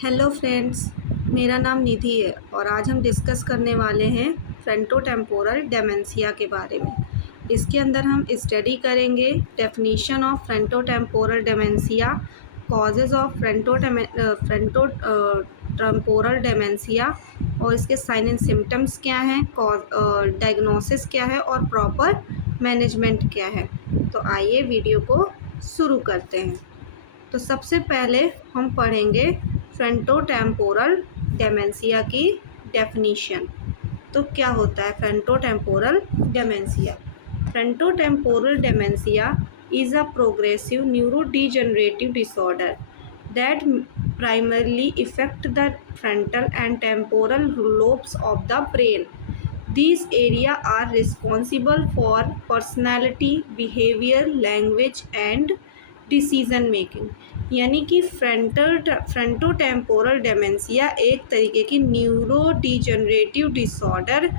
Hello friends, मेरा नाम निधि है और आज हम डिस्कस करने वाले हैं फ्रंटोटेम्पोरल डेमेंशिया के बारे में। इसके अंदर हम स्टडी करेंगे definition of frontotemporal dementia, causes of frontotemporal dementia और इसके साइन एंड सिम्टम्स क्या हैं, डायग्नोसिस क्या है और प्रॉपर मैनेजमेंट क्या है। तो आइए वीडियो को शुरू करते हैं। तो सबसे पहले हम पढ़ेंगे फ्रंटोटेम्पोरल डेमेंशिया की डेफिनीशन। तो क्या होता है frontotemporal dementia? Frontotemporal dementia is a progressive neurodegenerative disorder that primarily affect the frontal and temporal lobes of the brain. These areas are responsible for personality, behavior, language and decision making. यानी कि frontotemporal dementia एक तरीके की neuro degenerative disorder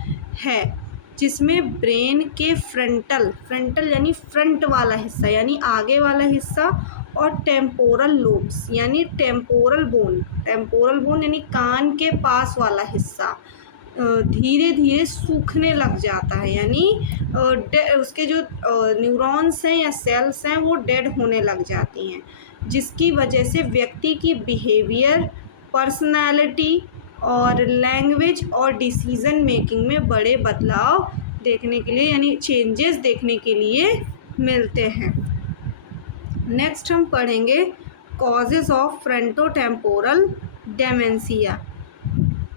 है जिसमें brain के frontal यानी front वाला हिस्सा यानी आगे वाला हिस्सा और टेम्पोरल लोब्स यानी टेम्पोरल बोन यानी कान के पास वाला हिस्सा धीरे धीरे सूखने लग जाता है। यानी उसके जो न्यूरॉन्स हैं या सेल्स हैं वो डेड होने लग जाती हैं, जिसकी वजह से व्यक्ति की बिहेवियर, पर्सनालिटी और लैंग्वेज और डिसीज़न मेकिंग में बड़े बदलाव देखने के लिए यानी चेंजेस देखने के लिए मिलते हैं। नेक्स्ट हम पढ़ेंगे कॉजेज़ ऑफ फ्रंटोटेम्पोरल डेमेंशिया।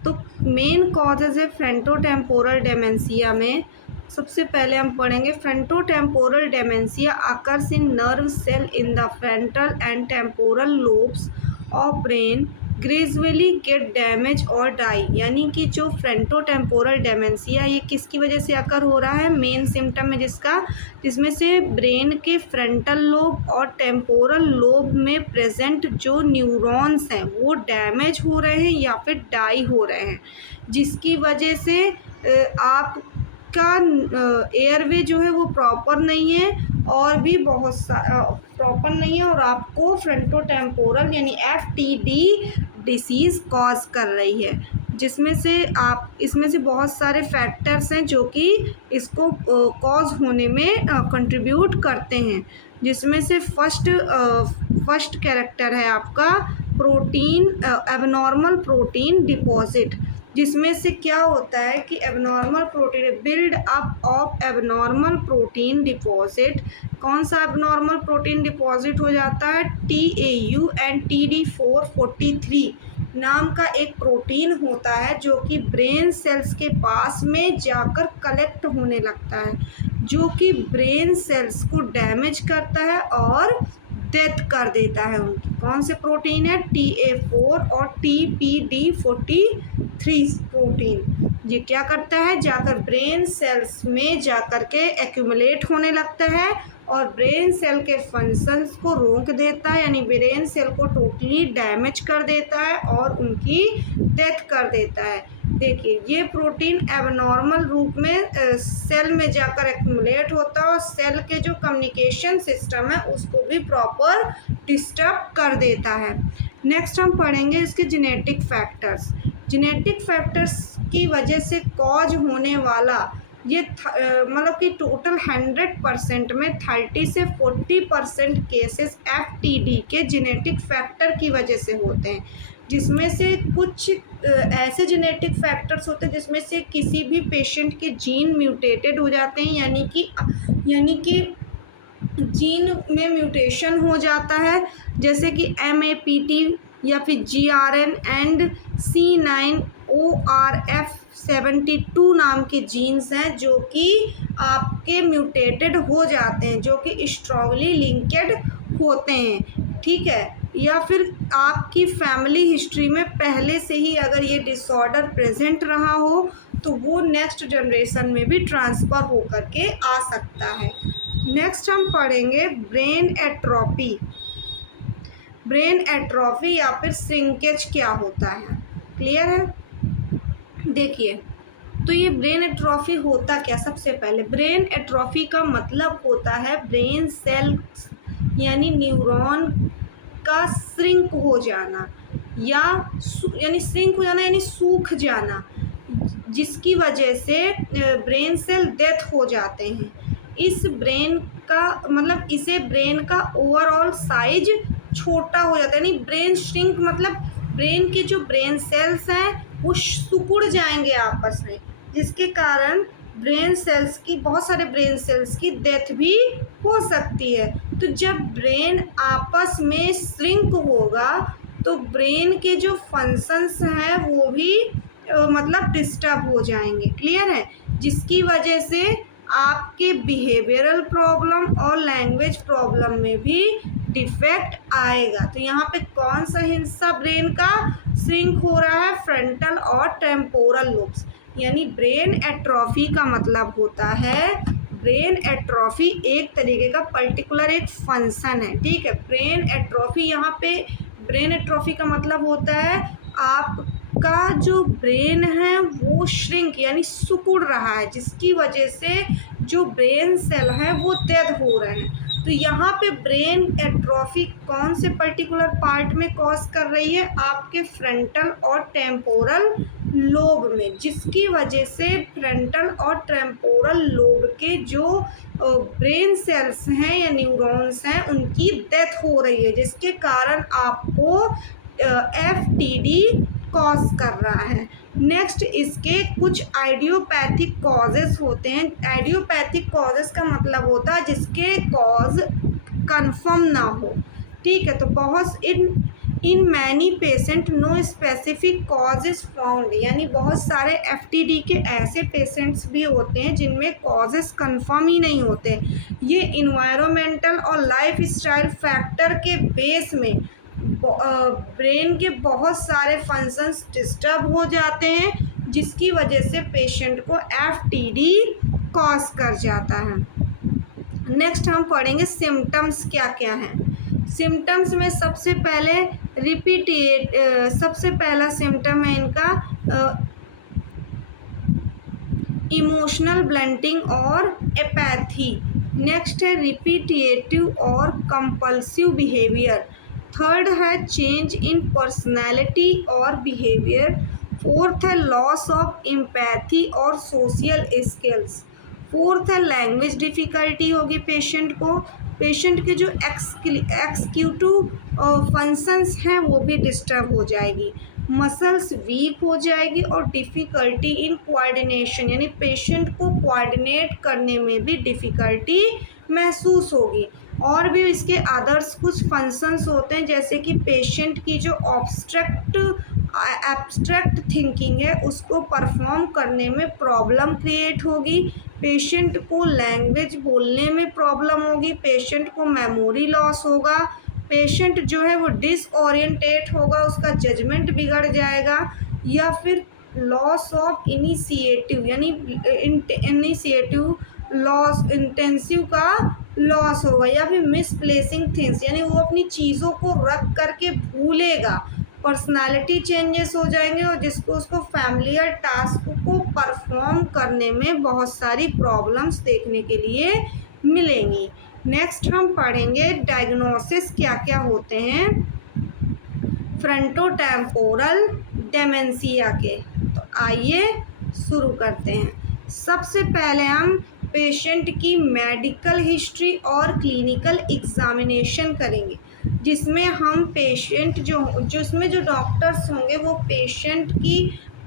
तो मेन कॉजेज़ है फ्रंटोटेम्पोरल डेमेंशिया में सबसे पहले हम पढ़ेंगे frontotemporal dementia occurs in nerve cell in the frontal and temporal lobes of brain gradually get damage और डाई। यानी कि जो फ्रंटोटेम्पोरल डेमेंशिया ये किसकी वजह से अकर हो रहा है? मेन सिम्टम है जिसमें से ब्रेन के फ्रंटल लोब और टेम्पोरल लोब में प्रेजेंट जो न्यूरॉन्स हैं वो डैमेज हो रहे हैं या फिर डाई हो रहे हैं, जिसकी वजह से आपका एयरवे जो है वो प्रॉपर नहीं है और भी बहुत प्रॉपर नहीं है और आपको फ्रंटोटेम्पोरल यानी FTD डिसीज़ कॉज कर रही है, इसमें से बहुत सारे फैक्टर्स हैं जो कि इसको कॉज होने में कंट्रीब्यूट करते हैं, जिसमें से फर्स्ट कैरेक्टर है आपका एबनॉर्मल प्रोटीन डिपॉजिट। जिसमें से क्या होता है कि abnormal protein build up of abnormal protein deposit. कौन सा एबनॉर्मल प्रोटीन डिपॉजिट हो जाता है? TAU एंड TD443 नाम का एक प्रोटीन होता है जो कि ब्रेन सेल्स के पास में जाकर कलेक्ट होने लगता है, जो कि ब्रेन सेल्स को डैमेज करता है और डेथ कर देता है उनकी। कौन से प्रोटीन है? TA4 और TPD43 प्रोटीन। ये क्या करता है? जाकर ब्रेन सेल्स में जाकर के एक्यूमुलेट होने लगता है और ब्रेन सेल के फंक्शंस को रोक देता है, यानी ब्रेन सेल को टोटली डैमेज कर देता है और उनकी डेथ कर देता है। देखिए, ये प्रोटीन एबनॉर्मल रूप में सेल में जाकर एक्यूमुलेट होता है और सेल के जो कम्युनिकेशन सिस्टम है उसको भी प्रॉपर डिस्टर्ब कर देता है। नेक्स्ट हम पढ़ेंगे इसके जेनेटिक फैक्टर्स की वजह से कॉज होने वाला ये मतलब कि टोटल 100% में 30 से 40% केसेस FTD के जेनेटिक फैक्टर की वजह से होते हैं, जिसमें से कुछ ऐसे जेनेटिक फैक्टर्स होते हैं जिसमें से किसी भी पेशेंट के जीन म्यूटेटेड हो जाते हैं, यानी कि जीन में म्यूटेशन हो जाता है, जैसे कि MAPT या फिर GRN एंड C9ORF72 नाम के जीन्स हैं जो कि आपके म्यूटेटेड हो जाते हैं, जो कि स्ट्रांगली लिंकेड होते हैं। ठीक है, या फिर आपकी फैमिली हिस्ट्री में पहले से ही अगर ये डिसऑर्डर प्रेजेंट रहा हो तो वो नेक्स्ट जनरेशन में भी ट्रांसफ़र हो करके आ सकता है। नेक्स्ट हम पढ़ेंगे ब्रेन एट्रोफी या फिर श्रिंकेज क्या होता है। क्लियर है? देखिए, तो ये ब्रेन एट्रोफी होता क्या? सबसे पहले ब्रेन एट्रोफी का मतलब होता है ब्रेन सेल यानी न्यूरॉन का श्रिंक हो जाना। या यानी श्रिंक हो जाना यानी सूख जाना, जिसकी वजह से ब्रेन सेल डेथ हो जाते हैं। इस ब्रेन का मतलब इसे ब्रेन का ओवरऑल साइज छोटा हो जाता है, यानी ब्रेन श्रिंक मतलब ब्रेन के जो ब्रेन सेल्स हैं वो सिकुड़ जाएंगे आपस में, जिसके कारण ब्रेन सेल्स की बहुत सारे ब्रेन सेल्स की डेथ भी हो सकती है। तो जब ब्रेन आपस में श्रिंक होगा तो ब्रेन के जो फंक्शंस हैं वो भी मतलब डिस्टर्ब हो जाएंगे। क्लियर है? जिसकी वजह से आपके बिहेवियरल प्रॉब्लम और लैंग्वेज प्रॉब्लम में भी डिफेक्ट आएगा। तो यहाँ पे कौन सा हिस्सा ब्रेन का श्रिंक हो रहा है? फ्रंटल और टेम्पोरल लोब्स। यानी ब्रेन एट्रोफी का मतलब होता है, ब्रेन एट्रोफी एक तरीके का पर्टिकुलर एक फंक्शन है। ठीक है, ब्रेन एट्रोफी, यहाँ पे ब्रेन एट्रोफी का मतलब होता है आपका जो ब्रेन है वो श्रिंक यानी सिकुड़ रहा है, जिसकी वजह से जो ब्रेन सेल है वो डेड हो रहे हैं। तो यहाँ पे ब्रेन एट्रोफी कौन से पर्टिकुलर पार्ट में कॉज कर रही है? आपके फ्रंटल और टेम्पोरल लोब में, जिसकी वजह से फ्रंटल और टेम्पोरल लोब के जो ब्रेन सेल्स हैं या न्यूरॉन्स हैं उनकी डेथ हो रही है, जिसके कारण आपको FTD कॉज कर रहा है। नेक्स्ट, इसके कुछ आइडियोपैथिक कॉजेस होते हैं। आइडियोपैथिक कॉजेस का मतलब होता है जिसके कॉज कंफर्म ना हो। ठीक है, तो बहुत in many patient no specific cause is found, यानी बहुत सारे FTD के ऐसे पेशेंट्स भी होते हैं जिनमें कॉजेस कंफर्म ही नहीं होते। ये इन्वायरमेंटल और लाइफ स्टाइल फैक्टर के बेस में ब्रेन के बहुत सारे फंक्शंस डिस्टर्ब हो जाते हैं, जिसकी वजह से पेशेंट को FTD कॉज कर जाता है। नेक्स्ट हम पढ़ेंगे सिम्टम्स क्या क्या हैं। सिम्टम्स में सबसे पहला सिम्टम है इनका इमोशनल ब्लंटिंग और एपैथी। नेक्स्ट है रिपीटेटिव और कंपल्सिव बिहेवियर। थर्ड है चेंज इन पर्सनैलिटी और बिहेवियर। फोर्थ है लॉस ऑफ एम्पैथी और सोशल स्किल्स। फोर्थ है लैंग्वेज डिफ़िकल्टी होगी पेशेंट को। पेशेंट के जो एक्सक्यूटिव फंक्शंस हैं वो भी डिस्टर्ब हो जाएगी। मसल्स वीक हो जाएगी और डिफ़िकल्टी इन कोऑर्डिनेशन, यानी पेशेंट को कोऑर्डिनेट करने में भी डिफ़िकल्टी महसूस होगी। और भी इसके अदर्स कुछ फंक्शंस होते हैं, जैसे कि पेशेंट की जो एब्स्ट्रैक्ट थिंकिंग है उसको परफॉर्म करने में प्रॉब्लम क्रिएट होगी। पेशेंट को लैंग्वेज बोलने में प्रॉब्लम होगी। पेशेंट को मेमोरी लॉस होगा। पेशेंट जो है वो डिसओरिएंटेट होगा, उसका जजमेंट बिगड़ जाएगा। या फिर लॉस ऑफ इनिशिएटिव, यानी इनिशिएटिव लॉस, इंटेंसिव का लॉस होगा। या फिर मिसप्लेसिंग थिंग्स, यानी वो अपनी चीज़ों को रख करके भूलेगा। पर्सनालिटी चेंजेस हो जाएंगे और जिसको उसको फैमिलियर टास्क को परफॉर्म करने में बहुत सारी प्रॉब्लम्स देखने के लिए मिलेंगी। नेक्स्ट हम पढ़ेंगे डायग्नोसिस क्या क्या होते हैं फ्रंटोटेम्पोरल डेमेंशिया के। तो आइए शुरू करते हैं। सबसे पहले हम पेशेंट की मेडिकल हिस्ट्री और क्लिनिकल एग्जामिनेशन करेंगे, जिसमें हम पेशेंट जिसमें जो डॉक्टर्स होंगे वो पेशेंट की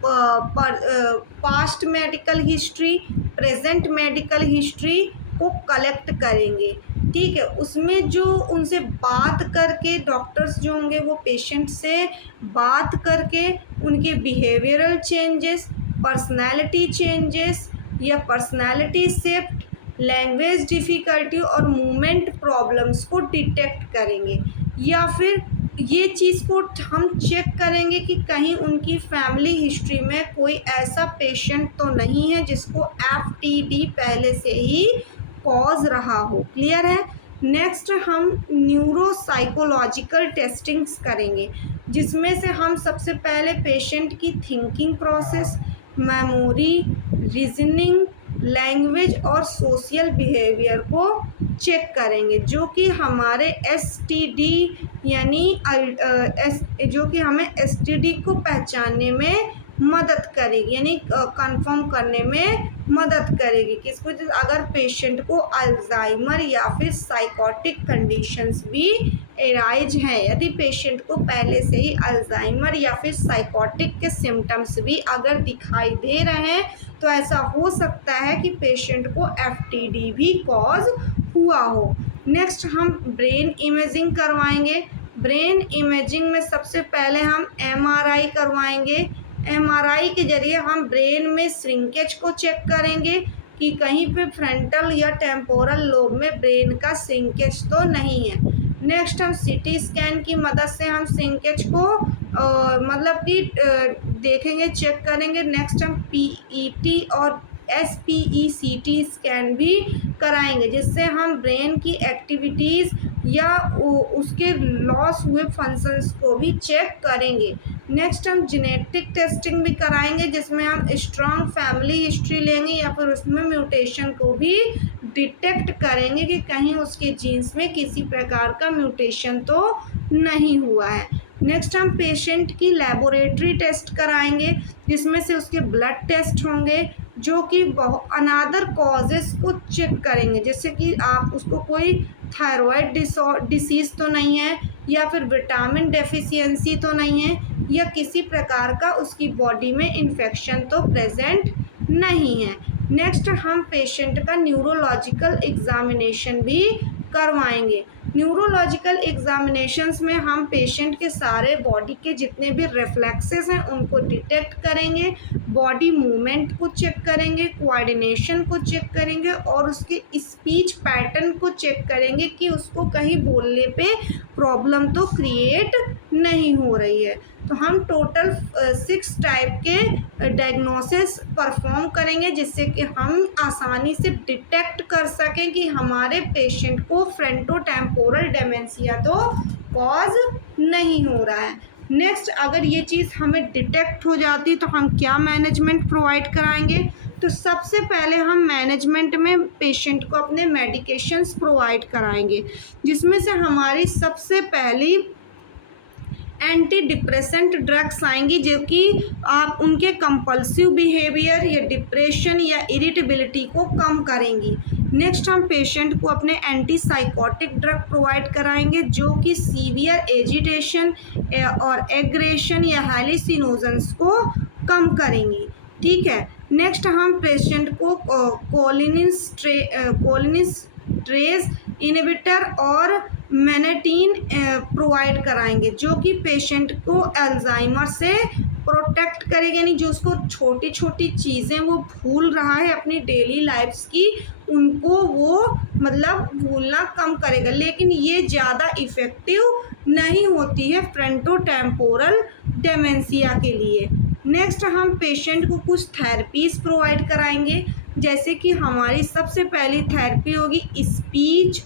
past medical history, present medical history को कलेक्ट करेंगे। ठीक है, उसमें जो उनसे बात करके डॉक्टर्स जो होंगे वो पेशेंट से बात करके उनके बिहेवियरल चेंजेस, पर्सनालिटी चेंजेस या पर्सनालिटी शिफ्ट, लैंग्वेज डिफ़िकल्टी और मूवमेंट प्रॉब्लम्स को डिटेक्ट करेंगे। या फिर ये चीज़ को हम चेक करेंगे कि कहीं उनकी फैमिली हिस्ट्री में कोई ऐसा पेशेंट तो नहीं है जिसको FTD पहले से ही कॉज रहा हो। क्लियर है? नेक्स्ट हम न्यूरोसाइकोलॉजिकल टेस्टिंग्स करेंगे, जिसमें से हम सबसे पहले पेशेंट की thinking process, memory, reasoning, language और सोशल बिहेवियर को चेक करेंगे, जो कि हमारे STD यानी जो कि हमें एसटीडी को पहचानने में मदद करेगी, यानी कंफर्म करने में मदद करेगी। किसको? अगर पेशेंट को अल्जाइमर या फिर साइकोटिक कंडीशंस भी एराइज हैं, यदि पेशेंट को पहले से ही अल्जाइमर या फिर साइकोटिक के सिम्टम्स भी अगर दिखाई दे रहे हैं, तो ऐसा हो सकता है कि पेशेंट को एफटीडी भी कॉज हुआ हो। नेक्स्ट हम ब्रेन इमेजिंग करवाएंगे। ब्रेन इमेजिंग में सबसे पहले हम एमआरआई करवाएंगे। एमआरआई के जरिए हम ब्रेन में श्रिंकेज को चेक करेंगे कि कहीं पे फ्रंटल या टेम्पोरल लोब में ब्रेन का श्रिंकेज तो नहीं है। नेक्स्ट हम सीटी स्कैन की मदद से हम श्रिंकेज को मतलब कि देखेंगे, चेक करेंगे। नेक्स्ट हम पीईटी और SPECT स्कैन भी कराएंगे, जिससे हम ब्रेन की एक्टिविटीज़ या उसके लॉस हुए फंक्शंस को भी चेक करेंगे। नेक्स्ट हम जेनेटिक टेस्टिंग भी कराएंगे, जिसमें हम स्ट्रॉन्ग फैमिली हिस्ट्री लेंगे या फिर उसमें म्यूटेशन को भी डिटेक्ट करेंगे कि कहीं उसके जीन्स में किसी प्रकार का म्यूटेशन तो नहीं हुआ है। नेक्स्ट हम पेशेंट की लेबोरेटरी टेस्ट कराएंगे, जिसमें से उसके ब्लड टेस्ट होंगे जो कि अनादर कॉजेस को चेक करेंगे, जैसे कि आप उसको कोई थायराइड डिसीज़ तो नहीं है, या फिर विटामिन डेफिशिएंसी तो नहीं है, या किसी प्रकार का उसकी बॉडी में इन्फेक्शन तो प्रेजेंट नहीं है। नेक्स्ट हम पेशेंट का न्यूरोलॉजिकल एग्जामिनेशन भी करवाएंगे। न्यूरोलॉजिकल एग्जामिनेशंस में हम पेशेंट के सारे बॉडी के जितने भी रिफ्लेक्सेस हैं उनको डिटेक्ट करेंगे, बॉडी मूवमेंट को चेक करेंगे, कोऑर्डिनेशन को चेक करेंगे और उसके स्पीच पैटर्न को चेक करेंगे कि उसको कहीं बोलने पे प्रॉब्लम तो क्रिएट नहीं हो रही है। तो हम टोटल 6 टाइप के डायग्नोसिस परफॉर्म करेंगे, जिससे कि हम आसानी से डिटेक्ट कर सकें कि हमारे पेशेंट को फ्रंटोटेम्पोरल डेमेंशिया तो कॉज नहीं हो रहा है। नेक्स्ट, अगर ये चीज़ हमें डिटेक्ट हो जाती तो हम क्या मैनेजमेंट प्रोवाइड कराएंगे? तो सबसे पहले हम मैनेजमेंट में पेशेंट को अपने मेडिकेशंस प्रोवाइड कराएंगे, जिसमें से हमारी सबसे पहली एंटी डिप्रेसेंट ड्रग्स आएंगी, जो कि आप उनके कंपल्सिव बिहेवियर या डिप्रेशन या इरिटेबिलिटी को कम करेंगी। नेक्स्ट हम पेशेंट को अपने एंटी साइकोटिक ड्रग प्रोवाइड कराएंगे, जो कि सीवियर एजिटेशन और एग्रेशन या हैलुसिनोजेंस को कम करेंगी। ठीक है। नेक्स्ट हम पेशेंट को कोलिनिस्ट्रेज इनहिबिटर और मैनेटीन प्रोवाइड कराएंगे, जो कि पेशेंट को अल्जाइमर से प्रोटेक्ट करेगा, यानी जो उसको छोटी छोटी चीज़ें वो भूल रहा है अपनी डेली लाइफ्स की, उनको वो मतलब भूलना कम करेगा। लेकिन ये ज़्यादा इफ़ेक्टिव नहीं होती है फ्रंटोटेम्पोरल डेमेंशिया के लिए। नेक्स्ट हम पेशेंट को कुछ थेरेपीज़ प्रोवाइड कराएंगे, जैसे कि हमारी सबसे पहली थेरेपी होगी स्पीच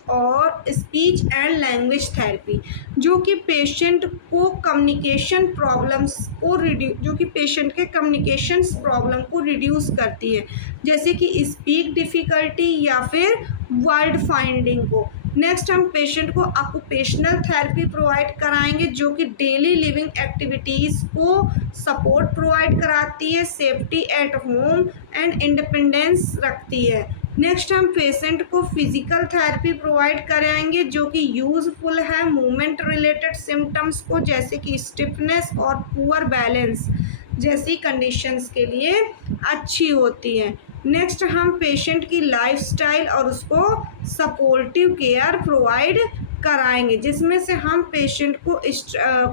एंड लैंग्वेज थेरेपी, जो कि पेशेंट को कम्युनिकेशन प्रॉब्लम्स को जो कि पेशेंट के कम्युनिकेशन प्रॉब्लम को रिड्यूस करती है, जैसे कि स्पीक डिफ़िकल्टी या फिर वर्ड फाइंडिंग को। नेक्स्ट हम पेशेंट को ऑक्यूपेशनल थेरेपी प्रोवाइड कराएंगे, जो कि डेली लिविंग एक्टिविटीज़ को सपोर्ट प्रोवाइड कराती है, safety at home and independence रखती है। नेक्स्ट हम पेशेंट को फिजिकल थेरेपी प्रोवाइड कराएंगे, जो कि यूज़फुल है मूवमेंट रिलेटेड सिम्टम्स को, जैसे कि स्टिफनेस और पुअर बैलेंस जैसी कंडीशंस के लिए अच्छी होती है। नेक्स्ट हम पेशेंट की लाइफस्टाइल और उसको सपोर्टिव केयर प्रोवाइड कराएंगे, जिसमें से हम पेशेंट को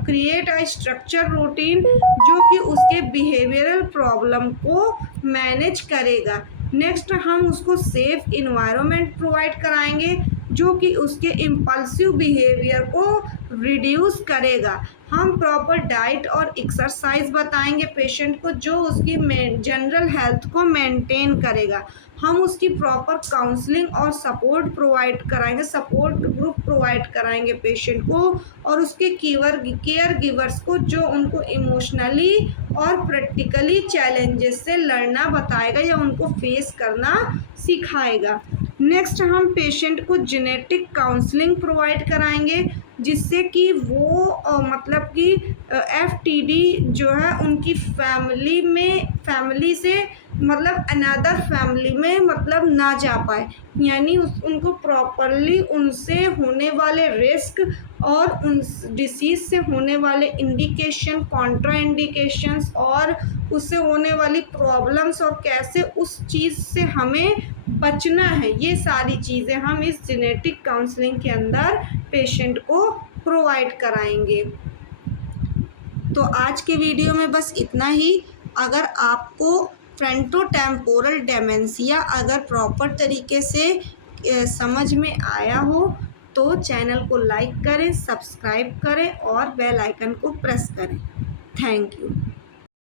क्रिएट अ स्ट्रक्चर रूटीन, जो कि उसके बिहेवियरल प्रॉब्लम को मैनेज करेगा। नेक्स्ट हम उसको सेफ इन्वायरमेंट प्रोवाइड कराएंगे, जो कि उसके इम्पल्सिव बिहेवियर को रिड्यूस करेगा। हम प्रॉपर डाइट और एक्सरसाइज बताएंगे पेशेंट को, जो उसकी जनरल हेल्थ को मेंटेन करेगा। हम उसकी प्रॉपर काउंसलिंग और सपोर्ट प्रोवाइड कराएंगे, सपोर्ट ग्रुप प्रोवाइड कराएंगे पेशेंट को, और उसके केयर गिवर्स को, जो उनको इमोशनली और प्रैक्टिकली चैलेंजेस से लड़ना बताएगा या उनको फेस करना सिखाएगा। नेक्स्ट हम पेशेंट को जेनेटिक काउंसलिंग प्रोवाइड कराएंगे, जिससे कि वो मतलब कि एफटीडी जो है उनकी फैमिली से मतलब अनदर फैमिली में मतलब ना जा पाए, यानी उनको प्रॉपरली उनसे होने वाले रिस्क और उन डिसीज़ से होने वाले इंडिकेशन, कॉन्ट्रा इंडिकेशंस और उससे होने वाली प्रॉब्लम्स और कैसे उस चीज़ से हमें बचना है, ये सारी चीज़ें हम इस जेनेटिक काउंसलिंग के अंदर पेशेंट को प्रोवाइड कराएंगे। तो आज के वीडियो में बस इतना ही। अगर आपको फ्रंटोटेम्पोरल डेमेंशिया अगर प्रॉपर तरीके से समझ में आया हो तो चैनल को लाइक करें, सब्सक्राइब करें और बेल आइकन को प्रेस करें। Thank you.